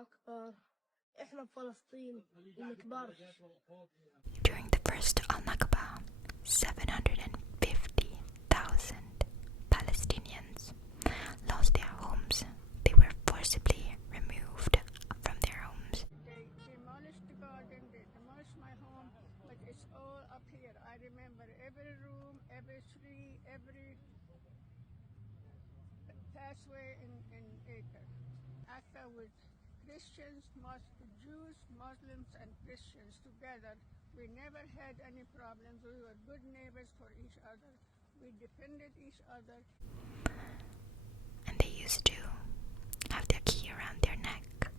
أكبر. إحنا بفلسطين نكبرش. During the first Al-Nakba, 750,000 Palestinians lost their homes. They were forcibly removed from their homes. They demolished the garden, they demolished my home, but it's all up here. I remember every room, every tree, every pathway in acre. Akka with Christians, Jews, Muslims, and Christians together. We never had any problems. We were good neighbors for each other. We defended each other. And they used to have their key around their neck,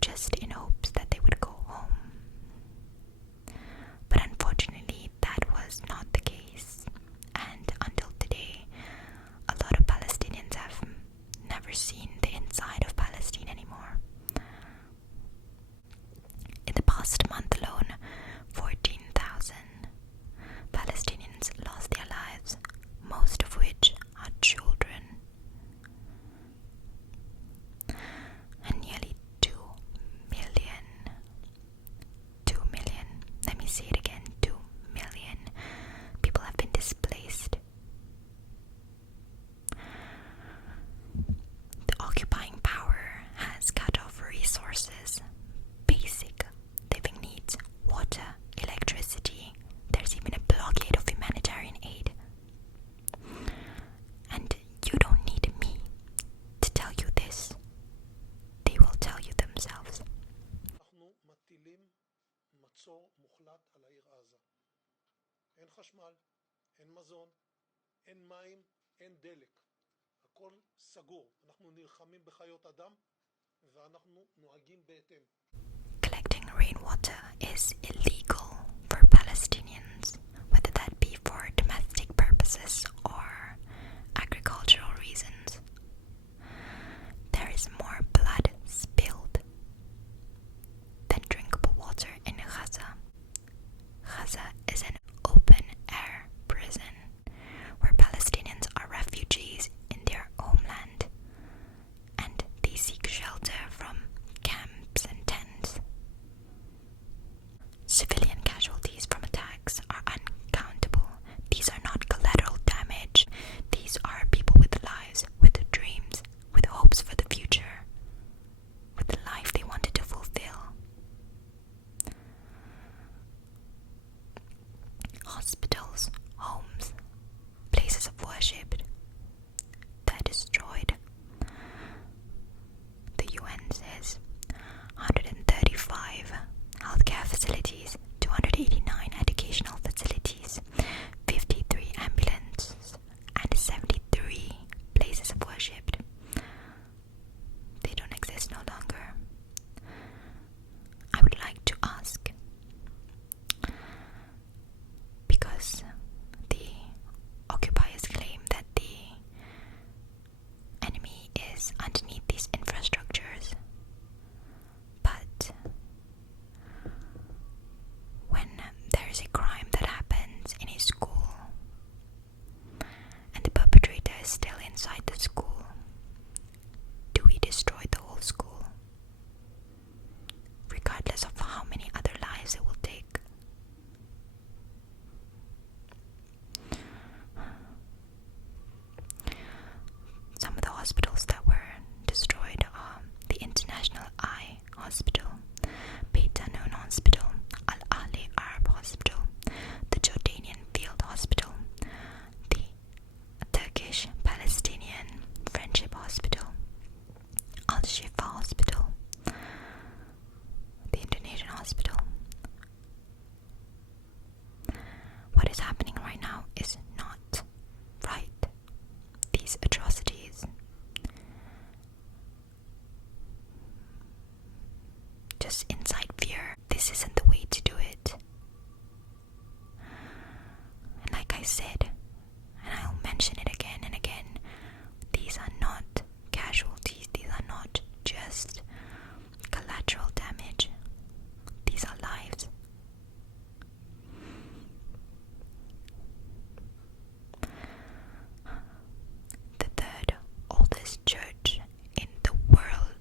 just in hopes that they would go home. But unfortunately, that was not the case. And until today, a lot of Palestinians have never seen the inside of Palestine anymore. In the past month alone, 14,000 Palestinians lost their lives, most of which are children. And nearly 2 million, let me say it again, 2 million people have been displaced. The occupying power has cut off resources, basic living needs, water, electricity. There's even a blockade of humanitarian aid. And you don't need me to tell you this. They will tell you themselves. אנחנו מטילים מצור מוחלט על העיר עזה. אין חשמל, אין מזון, אין מים, אין דלק. הכל סגור. אנחנו נלחמים בחיות אדם ואנחנו נוהגים בהתאם. Collecting rainwater is illegal for Palestinians, whether that be for domestic purposes or agricultural reasons. There is more blood spilled than drinkable water in Gaza. Gaza is an open-air prison where Palestinians are refugees in their homeland, and they seek shelter from camps and tents. Civilian casualties from attacks are uncountable. These are not collateral damage. These are people with lives, with dreams, with hopes for the future, with the life they wanted to fulfill. Hospitals, homes, places of worship, they're destroyed. The UN says 135 healthcare facilities, 289 educational facilities, 53 ambulances, and 73 places of worship. They don't exist no longer. I would like to ask, because the occupiers claim that the enemy is underneath these infrastructures, but when there is a crime that happens in a school and the perpetrator is still inside the school, do we destroy the whole school, regardless of how many other lives it will take? Some of the hospitals that were destroyed are the International Eye Hospital, Beit Hanun Hospital, Al-Ahli Arab Hospital, the Jordanian Field Hospital, the Turkish Palestinian Friendship Hospital, Al-Shifa Hospital, the Indonesian Hospital. What is happening right now is not right. These atrocities just incite fear. This isn't the way to do it. And like I said, and I'll mention it again and again, these are not casualties. These are not just collateral damage. These are lives. The third oldest church in the world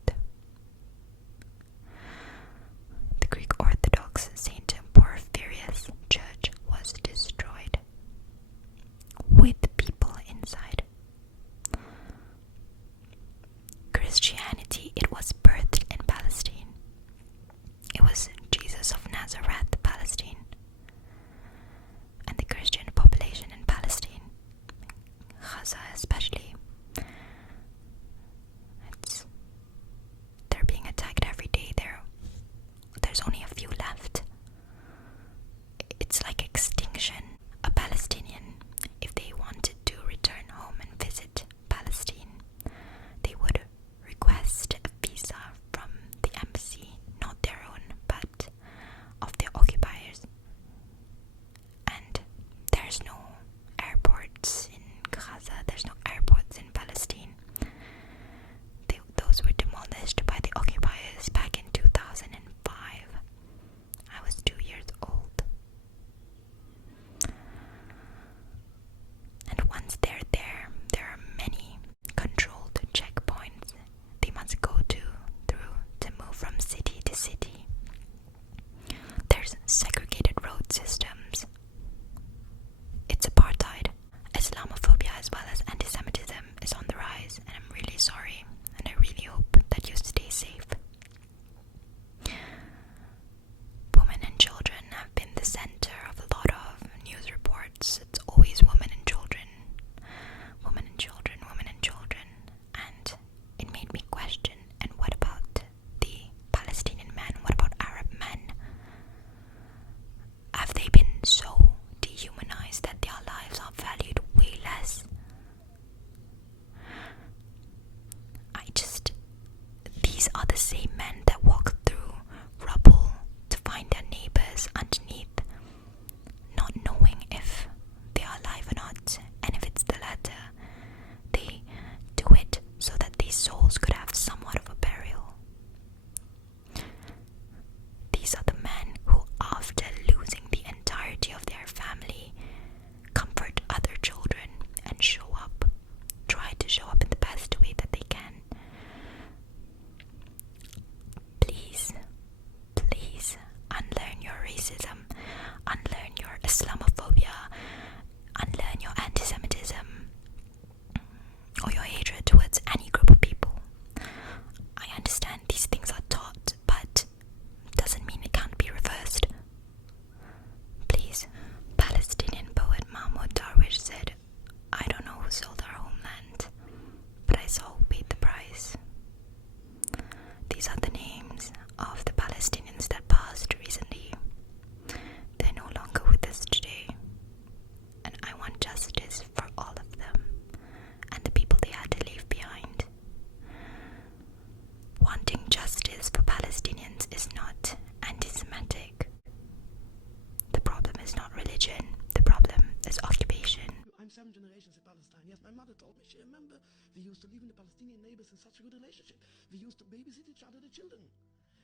Palestinian neighbors in such a good relationship. We used to babysit each other, the children.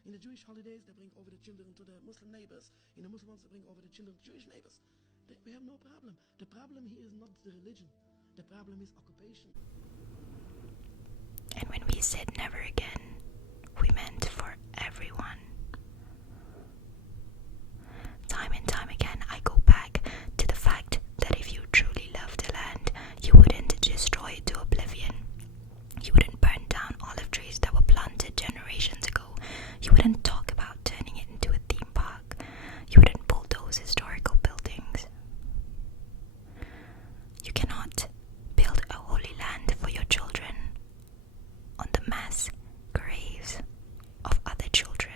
In the Jewish holidays, they bring over the children to the Muslim neighbors. In the Muslim ones, they bring over the children to Jewish neighbors. We have no problem. The problem here is not the religion. The problem is occupation. And when we said never again, we meant for everyone. Time and time again, I go back to the fact that if you truly love the land, you wouldn't destroy it to oblivion. You wouldn't burn down olive trees that were planted generations ago. You wouldn't talk about turning it into a theme park. You wouldn't bulldoze historical buildings. You cannot build a holy land for your children on the mass graves of other children.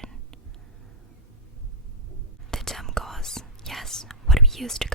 The term gauze, yes, what we use to